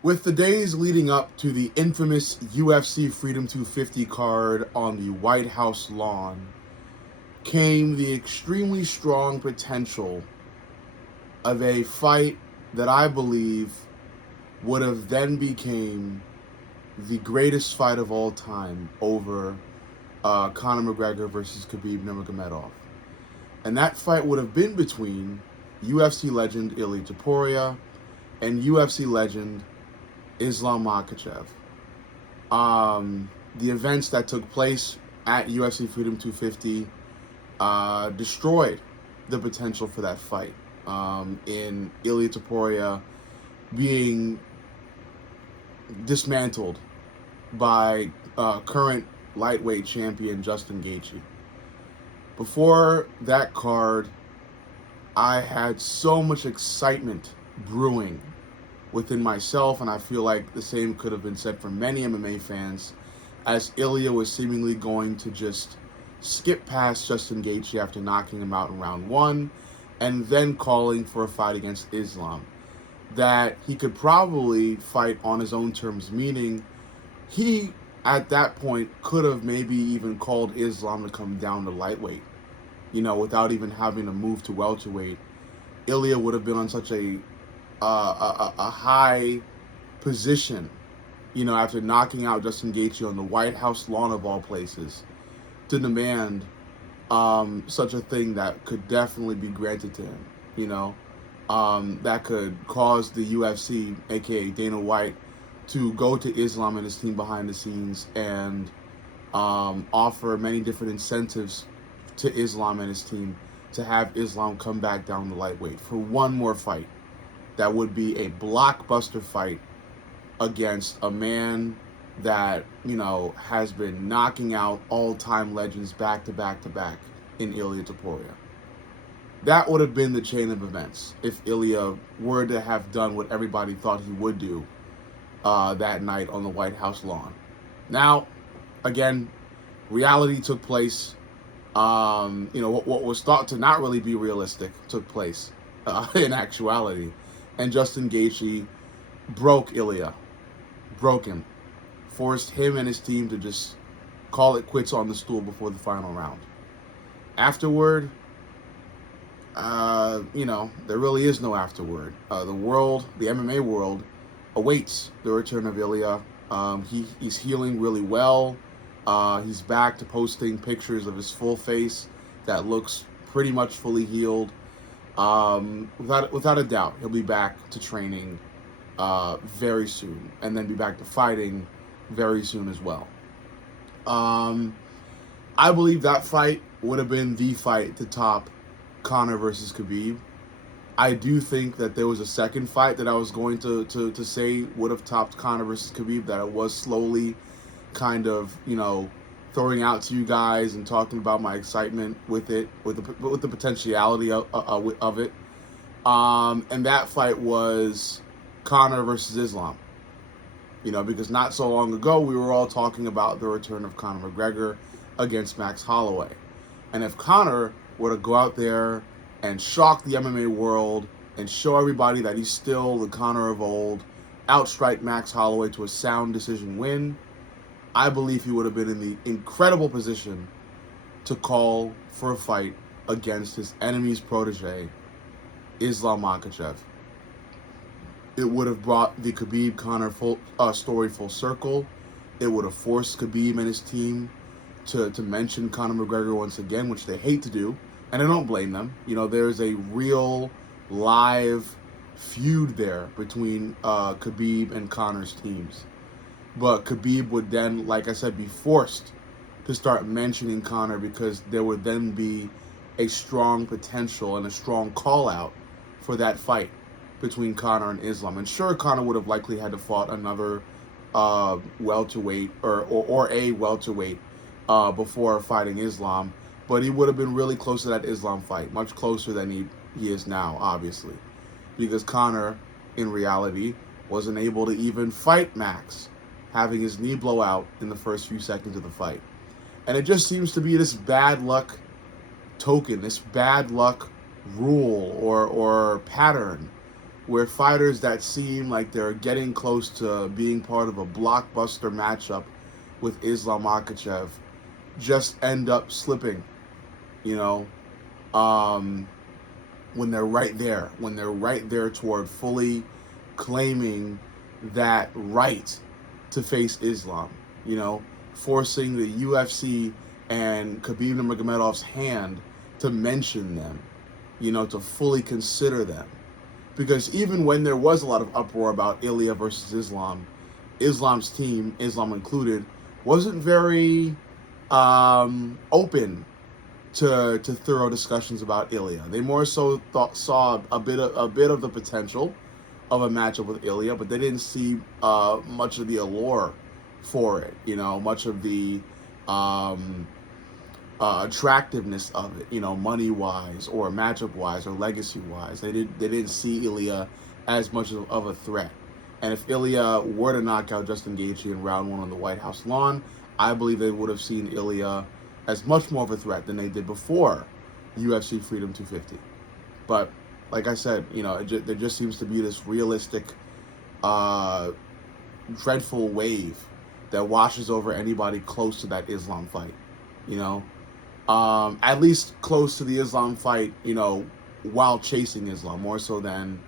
With the days leading up to the infamous UFC Freedom 250 card on the White House lawn came the extremely strong potential of a fight that I believe would have then became the greatest fight of all time over Conor McGregor versus Khabib Nurmagomedov. And that fight would have been between UFC legend Ilia Topuria and UFC legend Islam Makhachev. The events that took place at UFC Freedom 250 destroyed the potential for that fight. In Ilia Topuria being dismantled by current lightweight champion Justin Gaethje. Before that card, I had so much excitement brewing within myself, and I feel like the same could have been said for many MMA fans, as Ilia was seemingly going to just skip past Justin Gaethje after knocking him out in round one, and then calling for a fight against Islam. That he could probably fight on his own terms, meaning he, at that point, could have maybe even called Islam to come down to lightweight, without even having to move to welterweight. Ilia would have been on such a high position, after knocking out Justin Gaethje on the White House lawn of all places, to demand such a thing that could definitely be granted to him, that could cause the UFC, aka Dana White, to go to Islam and his team behind the scenes and offer many different incentives to Islam and his team to have Islam come back down to lightweight for one more fight. That would be a blockbuster fight against a man that, has been knocking out all-time legends back to back to back in Ilia Topuria. That would have been the chain of events if Ilia were to have done what everybody thought he would do that night on the White House lawn. Now, again, reality took place. What was thought to not really be realistic took place in actuality. And Justin Gaethje broke Ilia, broke him, forced him and his team to just call it quits on the stool before the final round. Afterward, there really is no afterward. The MMA world, awaits the return of Ilia. He's healing really well. He's back to posting pictures of his full face that looks pretty much fully healed. Without a doubt, he'll be back to training very soon, and then be back to fighting very soon as well. I believe that fight would have been the fight to top Conor versus Khabib. I do think that there was a second fight that I was going to say would have topped Conor versus Khabib, that I was slowly kind of, throwing out to you guys and talking about my excitement with it, with the potentiality of it. And that fight was Conor versus Islam. Because not so long ago, we were all talking about the return of Conor McGregor against Max Holloway. And if Conor were to go out there and shock the MMA world and show everybody that he's still the Conor of old, outstrike Max Holloway to a sound decision win, I believe he would have been in the incredible position to call for a fight against his enemy's protege, Islam Makhachev. It would have brought the Khabib-Conor story full circle. It would have forced Khabib and his team to mention Conor McGregor once again, which they hate to do, and I don't blame them. There's a real live feud there between Khabib and Conor's teams. But Khabib would then, like I said, be forced to start mentioning Conor, because there would then be a strong potential and a strong call out for that fight between Conor and Islam. And sure, Conor would have likely had to fought another welterweight or a welterweight before fighting Islam, but he would have been really close to that Islam fight, much closer than he is now, obviously, because Conor, in reality, wasn't able to even fight Max, having his knee blow out in the first few seconds of the fight. And it just seems to be this bad luck token, this bad luck rule or pattern where fighters that seem like they're getting close to being part of a blockbuster matchup with Islam Makhachev just end up slipping, you know, um, when they're right there toward fully claiming that right to face Islam, you know, forcing the UFC and Khabib Nurmagomedov's hand to mention them, you know, to fully consider them. Because even when there was a lot of uproar about Ilya versus Islam, Islam's team, Islam included, wasn't very open to thorough discussions about Ilya. They more so saw a bit of the potential of a matchup with Ilya, but they didn't see much of the allure for it. You know, much of the um, attractiveness of it. You know, money wise or matchup wise or legacy wise, they didn't see Ilya as much of a threat. And if Ilya were to knock out Justin Gaethje in round one on the White House lawn, I believe they would have seen Ilya as much more of a threat than they did before UFC Freedom 250. But like I said, you know, there just seems to be this realistic, dreadful wave that washes over anybody close to that Islam fight. You know, at least close to the Islam fight. You know, while chasing Islam, more so than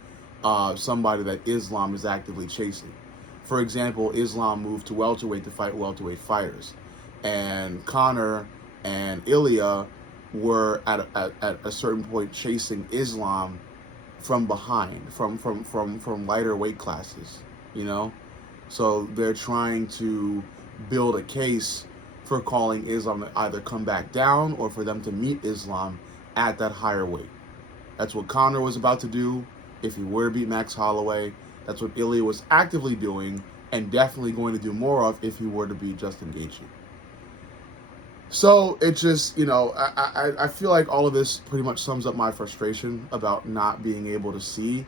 somebody that Islam is actively chasing. For example, Islam moved to welterweight to fight welterweight fighters, and Conor and Ilya were at a certain point chasing Islam from behind, from lighter weight classes, you know? So they're trying to build a case for calling Islam to either come back down or for them to meet Islam at that higher weight. That's what Conor was about to do if he were to beat Max Holloway. That's what Ilya was actively doing and definitely going to do more of if he were to beat Justin Gaethje. So it just, you know, I feel like all of this pretty much sums up my frustration about not being able to see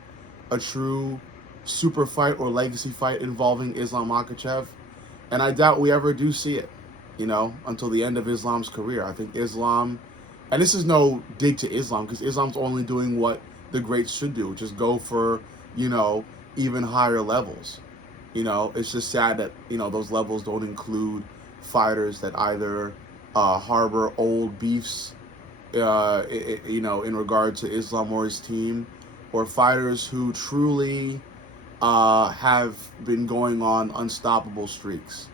a true super fight or legacy fight involving Islam Makhachev. And I doubt we ever do see it, you know, until the end of Islam's career. I think Islam, and this is no dig to Islam, because Islam's only doing what the greats should do, which is go for, you know, even higher levels. You know, it's just sad that, you know, those levels don't include fighters that either harbor old beefs, you know, in regard to Islam or his team, or fighters who truly have been going on unstoppable streaks.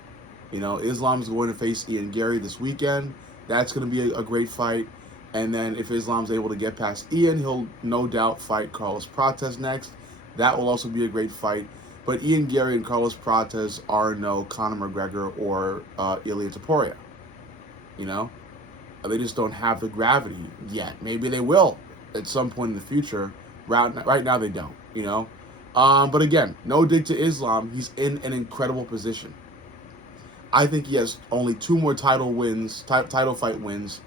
You know, Islam's going to face Ian Gary this weekend. That's going to be a great fight. And then if Islam's able to get past Ian, he'll no doubt fight Carlos Prates next. That will also be a great fight. But Ian Gary and Carlos Prates are no Conor McGregor or Ilia Topuria. You know, they just don't have the gravity yet. Maybe they will at some point in the future. Right now they don't, you know. But again, no dig to Islam. He's in an incredible position. I think he has only 2 more title fight wins,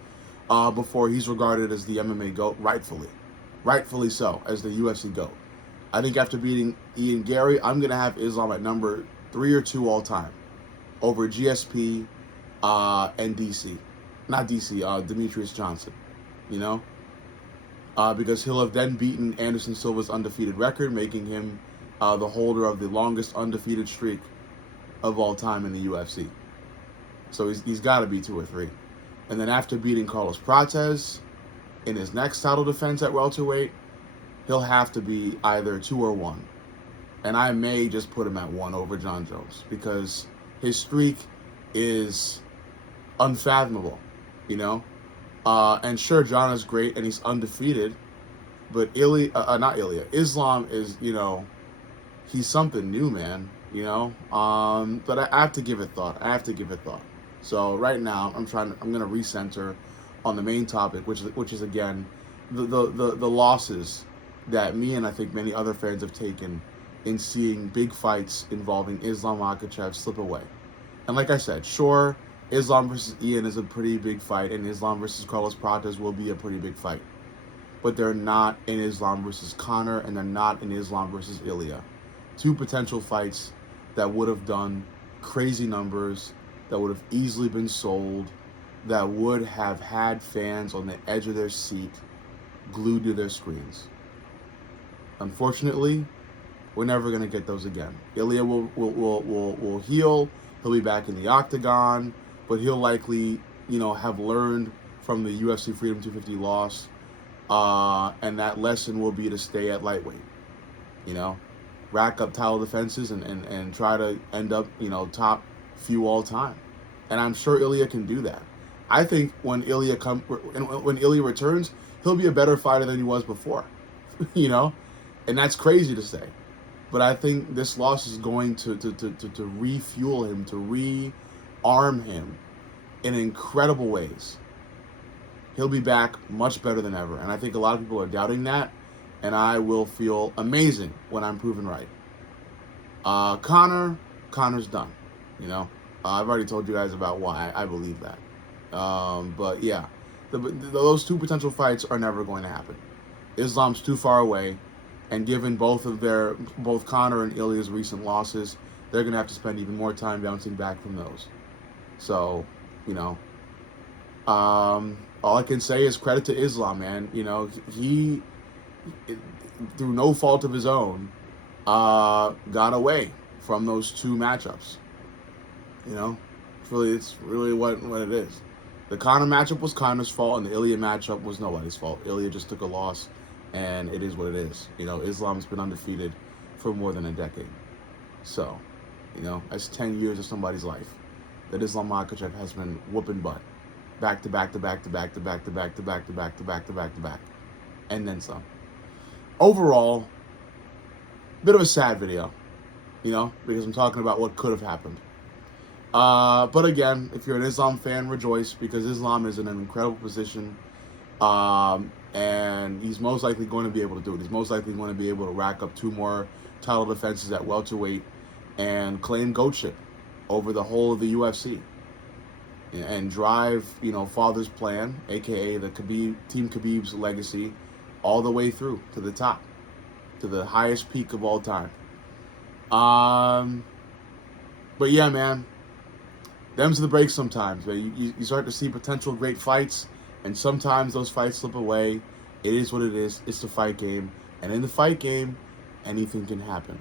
before he's regarded as the MMA GOAT, rightfully so, as the UFC GOAT. I think after beating Ian Gary, I'm gonna have Islam at number 3 or 2 all time, over GSP. And Demetrius Johnson, you know, because he'll have then beaten Anderson Silva's undefeated record, making him the holder of the longest undefeated streak of all time in the UFC. So he's got to be 2 or 3. And then after beating Carlos Prates in his next title defense at welterweight, he'll have to be either 2 or 1. And I may just put him at 1 over John Jones, because his streak is unfathomable, you know. And sure, John is great and he's undefeated, but Islam is, you know, he's something new, man, you know. But I have to give it thought. So right now, I'm gonna recenter on the main topic, which is again the losses that me and I think many other fans have taken in seeing big fights involving Islam Makhachev slip away. And like I said, sure, Islam versus Ian is a pretty big fight, and Islam versus Carlos Prates will be a pretty big fight. But they're not in Islam versus Conor, and they're not in Islam versus Ilya. 2 potential fights that would have done crazy numbers, that would have easily been sold, that would have had fans on the edge of their seat, glued to their screens. Unfortunately, We're never going to get those again. Ilya will heal. He'll be back in the octagon, but he'll likely, have learned from the UFC Freedom 250 loss. And that lesson will be to stay at lightweight, rack up title defenses and try to end up, top few all time. And I'm sure Ilya can do that. I think when Ilya returns, he'll be a better fighter than he was before, and that's crazy to say. But I think this loss is going to refuel him, to rearm him in incredible ways. He'll be back much better than ever. And I think a lot of people are doubting that. And I will feel amazing when I'm proven right. Connor's done. I've already told you guys about why I believe that. But yeah, those two potential fights are never going to happen. Islam's too far away. And given both Conor and Ilya's recent losses, they're going to have to spend even more time bouncing back from those. So, all I can say is credit to Islam, man. He, through no fault of his own, got away from those two matchups. It's really what it is. The Conor matchup was Conor's fault, and the Ilya matchup was nobody's fault. Ilya just took a loss. And it is what it is. Islam's been undefeated for more than a decade. So, that's 10 years of somebody's life that Islam Makhachev has been whooping butt. Back to back to back to back to back to back to back to back to back to back to back. And then some. Overall, bit of a sad video, because I'm talking about what could have happened. But again, if you're an Islam fan, rejoice, because Islam is in an incredible position. And he's most likely going to be able to do it. He's most likely going to be able to rack up 2 more title defenses at welterweight and claim GOATship over the whole of the UFC and drive, Father's plan, aka the Team Khabib's legacy, all the way through to the top, to the highest peak of all time. But yeah, man, them's the breaks sometimes. You start to see potential great fights. And sometimes those fights slip away. It is what it is. It's the fight game. And in the fight game, anything can happen.